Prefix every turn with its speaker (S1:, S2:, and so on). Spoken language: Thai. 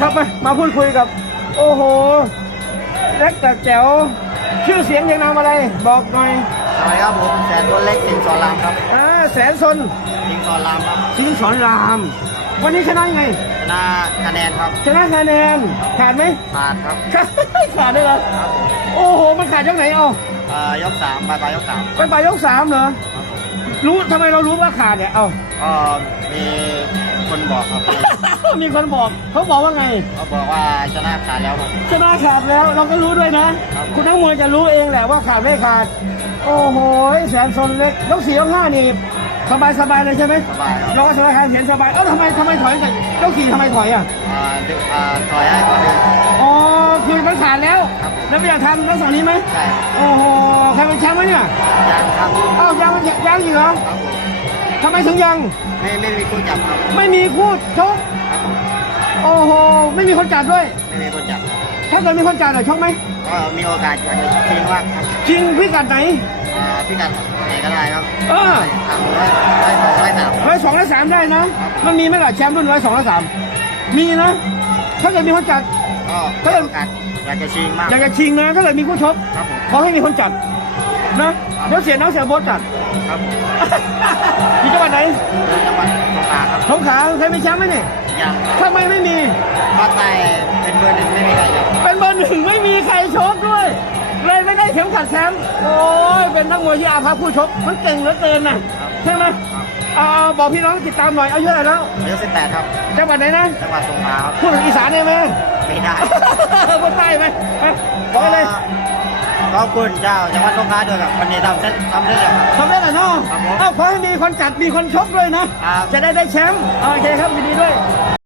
S1: ครับมามาพูดคุยกับ โอ้โหเล็กแต่แจ๋วชื่อเสียงยังนามอะไร บอกหน่อย
S2: สวัสดีครับผมแสนตัวเล็กสิงห์สอนรามครับ
S1: อ่าแสนสน
S2: สิงห์สอนรามครับ
S1: สิงห์สอนราม วันนี้ชนะยังไง
S2: ชนะคะแนนครับ
S1: ชนะคะแนนขาดไหม
S2: ผ่านครับ
S1: ขาดได้เหรอ
S2: ครับผม
S1: โอ้โห มันขาดยังไหนเอา
S2: เอ่อยกสามปลายปลายยกสาม
S1: ไปปลายยกสามเหรอ
S2: ครับผม
S1: รู้ทำไมเรารู้ว่าขาดเนี่ยเอา
S2: ก็มี คนบอกครับ
S1: มีคนบอกเขาบอกว่าไง
S2: เขาบอกว่าชนะขาดแล้วครับ
S1: ชนะขาดแล้วเราก็รู้ด้วยนะ
S2: ครับ
S1: คุณนักมวยจะรู้เองแหละว่าขาดไม่ขาด โอ้โหแสนสนเล็กยกสี่ยกห้านี่สบายสบายเลยใช่ไหม
S2: สบายครับ
S1: เราก็สบายเห็นสบายเอ้าทำไมทำไมถอยกันยกสี่ทำไมถอยอะ
S2: อ่าดึงอ่าถอยให้คนอื่น
S1: อ๋อคือมันขาดแล้ว
S2: ครับผม
S1: แล้วไม่อยากทำแล้วสั่งนี้ไหม
S2: ใช่ครับ
S1: โอ้โหใครเป็นแชมป์วะเนี่ย
S2: ยังครับ
S1: เอ้ายังยังอีกเหรอ
S2: ครับผม
S1: ทำไมถึงยัง
S2: ไม่ไม่มีคู่จับครับ
S1: ไม่มีคู่ชก
S2: ครับผม
S1: โอ้โห ไม่มีคนจัดด้วย
S2: ไม่มีคู่จับครับ
S1: ถ้าเกิดมีคนจัดหน่อยชกไหม
S2: ก็มีโอกาสอยากจะชิงว่างครับ
S1: จริงพิกัดไหน
S2: อ่าพี่กัดไหนก็ได้ครับ
S1: เออ
S2: ทำร้อยร้อยสองร้อยสาม
S1: ร้อยสองร้อยสามได้นะ มันมีไหมล่ะแชมป์รุ่นร้อยสองร้อยสามมีนะ ถ้าเกิดมีคนจัด
S2: ก็มีโอกาสอยากจะชิงมาก
S1: อยากจะชิงนะถ้าเกิดมีผู้ชก
S2: ครับผม
S1: ขอให้มีคนจัด นะเดี๋ยวเสียน้องเสียโบทจัด
S2: ครับผม
S1: อยู่จังหวัดไหน
S2: จังหวัดสงขลาครับ
S1: สงขลาเคยมีแชมป์ไหมเนี่ย
S2: ยัง
S1: ทำไมไม่มี
S2: ภาคใต้เป็นเบอร์หนึ่งไม่มีใครจับ
S1: เป็นเบอร์หนึ่งไม่มีใครชกด้วย เลยไม่ได้เข็มขัดแชมป์โอ้ยเป็นนักมวยที่อาภัพผู้ชกมันเก่งเหลือเกินนะใช่ไหมเอาบอกพี่น้องติดตามหน่อยอายุเท่าไหร่แล้ว
S2: อายุ18ครับ
S1: จังหวัดไหนนะ
S2: จังหวัดสงขลาครับ
S1: พูดภาษาอีสานได้ไหม
S2: ไม่ได้
S1: พูดใต้ไหมไปบอกไปเลย
S2: ขอบคุณเจ้าจังหวัดสงขลาด้วยครับวันนี้ทำเส้นทำเส้นแล้วครับ
S1: ทำได้เหรอเนาะ
S2: ครับผม
S1: เอ้าขอให้มีคนจัดมีคนชกด้วยนะ
S2: ครับ
S1: จะได้ได้แชมป์โอเคครับยินดีด้วย